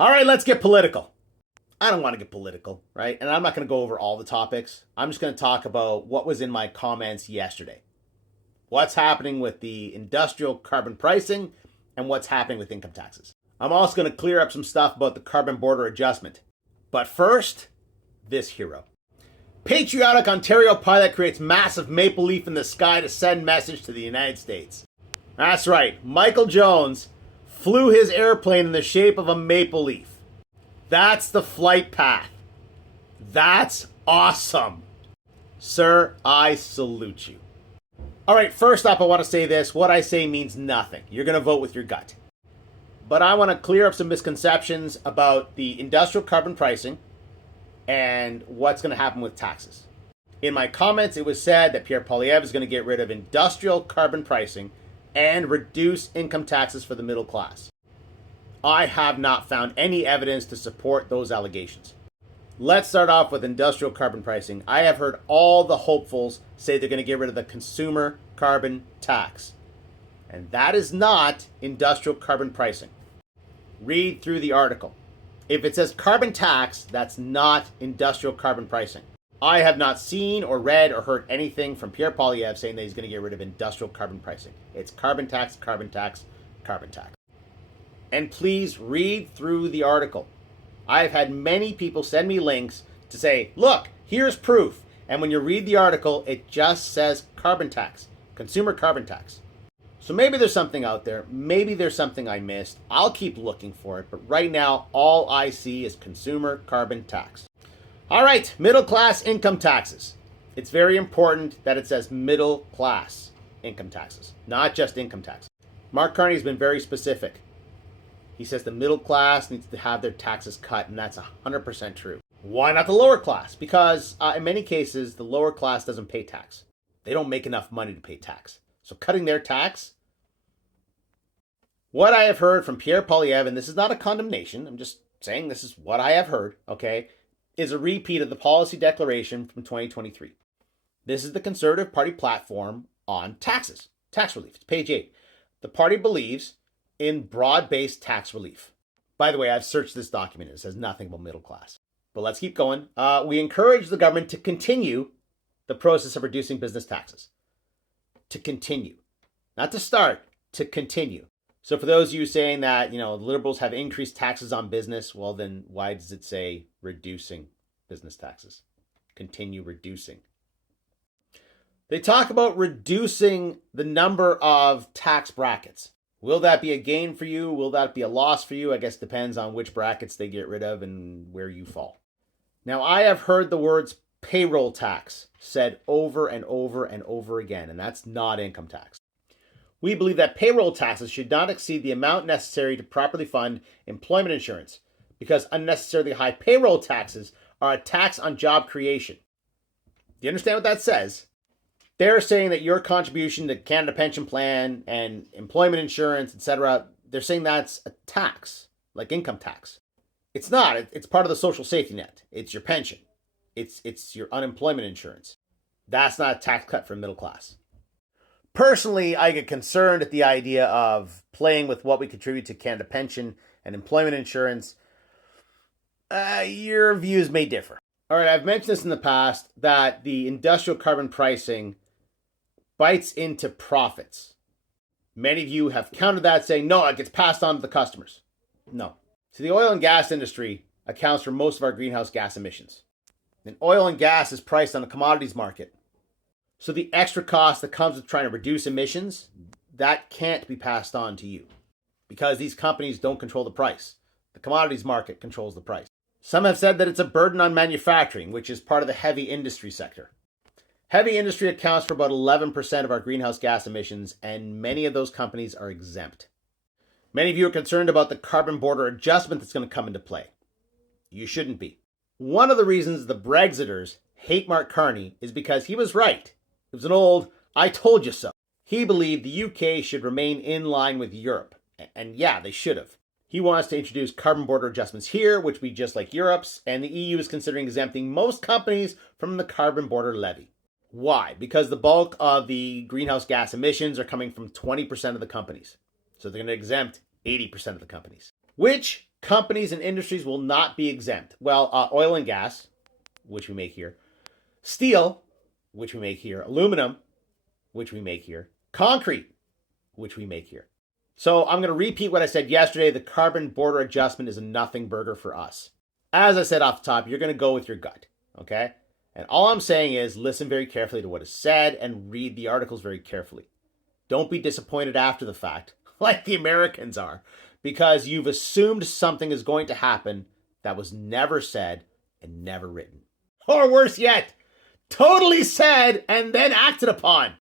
All right, let's get political. I don't want to get political, right? And I'm not going to go over all the topics. I'm just going to talk about what was in my comments yesterday. What's happening with the industrial carbon pricing and what's happening with income taxes. I'm also going to clear up some stuff about the carbon border adjustment. But first, this hero. Patriotic Ontario pilot creates massive maple leaf in the sky to send message to the United States. That's right, Michael Jones flew his airplane in the shape of a maple leaf. That's the flight path. That's awesome. Sir, I salute you. All right, first up, I want to say this. What I say means nothing. You're going to vote with your gut. But I want to clear up some misconceptions about the industrial carbon pricing and what's going to happen with taxes. In my comments, it was said that Pierre Poilievre is going to get rid of industrial carbon pricing and reduce income taxes for the middle class. I have not found any evidence to support those allegations. Let's start off with industrial carbon pricing. I have heard all the hopefuls say they're going to get rid of the consumer carbon tax. And that is not industrial carbon pricing. Read through the article. If it says carbon tax, that's not industrial carbon pricing. I have not seen or read or heard anything from Pierre Poilievre saying that he's going to get rid of industrial carbon pricing. It's carbon tax, carbon tax, carbon tax. And please read through the article. I've had many people send me links to say, look, here's proof. And when you read the article, it just says carbon tax, consumer carbon tax. So maybe there's something out there. Maybe there's something I missed. I'll keep looking for it. But right now, all I see is consumer carbon tax. All right, middle class income taxes. It's very important that it says middle class income taxes, not just income tax. Mark Carney has been very specific. He says the middle class needs to have their taxes cut, and that's 100% true. Why not the lower class? Because in many cases, the lower class doesn't pay tax. They don't make enough money to pay tax. So cutting their tax. What I have heard from Pierre Poilievre, and this is not a condemnation, I'm just saying this is what I have heard, okay, is a repeat of the policy declaration from 2023. This is the Conservative Party platform on taxes, tax relief. It's page 8. The party believes in broad-based tax relief. By the way, I've searched this document. It says nothing about middle class. But let's keep going. We encourage the government to continue the process of reducing business taxes. To continue. Not to start, to continue. So for those of you saying that, liberals have increased taxes on business, well then why does it say reducing business taxes? Continue reducing. They talk about reducing the number of tax brackets. Will that be a gain for you? Will that be a loss for you? I guess depends on which brackets they get rid of and where you fall. Now, I have heard the words payroll tax said over and over and over again, and that's not income tax. We believe that payroll taxes should not exceed the amount necessary to properly fund employment insurance, because unnecessarily high payroll taxes are a tax on job creation. Do you understand what that says? They're saying that your contribution to Canada Pension Plan and employment insurance, etc., they're saying that's a tax, like income tax. It's not. It's part of the social safety net. It's your pension. It's your unemployment insurance. That's not a tax cut for middle class. Personally, I get concerned at the idea of playing with what we contribute to Canada Pension and employment insurance. Your views may differ. All right, I've mentioned this in the past, that the industrial carbon pricing bites into profits. Many of you have countered that, saying, no, it gets passed on to the customers. No. So the oil and gas industry accounts for most of our greenhouse gas emissions. And oil and gas is priced on a commodities market. So the extra cost that comes with trying to reduce emissions, that can't be passed on to you, because these companies don't control the price. The commodities market controls the price. Some have said that it's a burden on manufacturing, which is part of the heavy industry sector. Heavy industry accounts for about 11% of our greenhouse gas emissions, and many of those companies are exempt. Many of you are concerned about the carbon border adjustment that's going to come into play. You shouldn't be. One of the reasons the Brexiters hate Mark Carney is because he was right. It was an old, I told you so. He believed the UK should remain in line with Europe. And yeah, they should have. He wants to introduce carbon border adjustments here, which would be just like Europe's, and the EU is considering exempting most companies from the carbon border levy. Why? Because the bulk of the greenhouse gas emissions are coming from 20% of the companies. So they're going to exempt 80% of the companies, which companies and industries will not be exempt. Well, oil and gas, which we make here, steel, which we make here, aluminum, which we make here, concrete, which we make here. So I'm going to repeat what I said yesterday. The carbon border adjustment is a nothing burger for us. As I said off the top, you're going to go with your gut, okay? And all I'm saying is listen very carefully to what is said and read the articles very carefully. Don't be disappointed after the fact, like the Americans are, because you've assumed something is going to happen that was never said and never written. Or worse yet, totally said and then acted upon.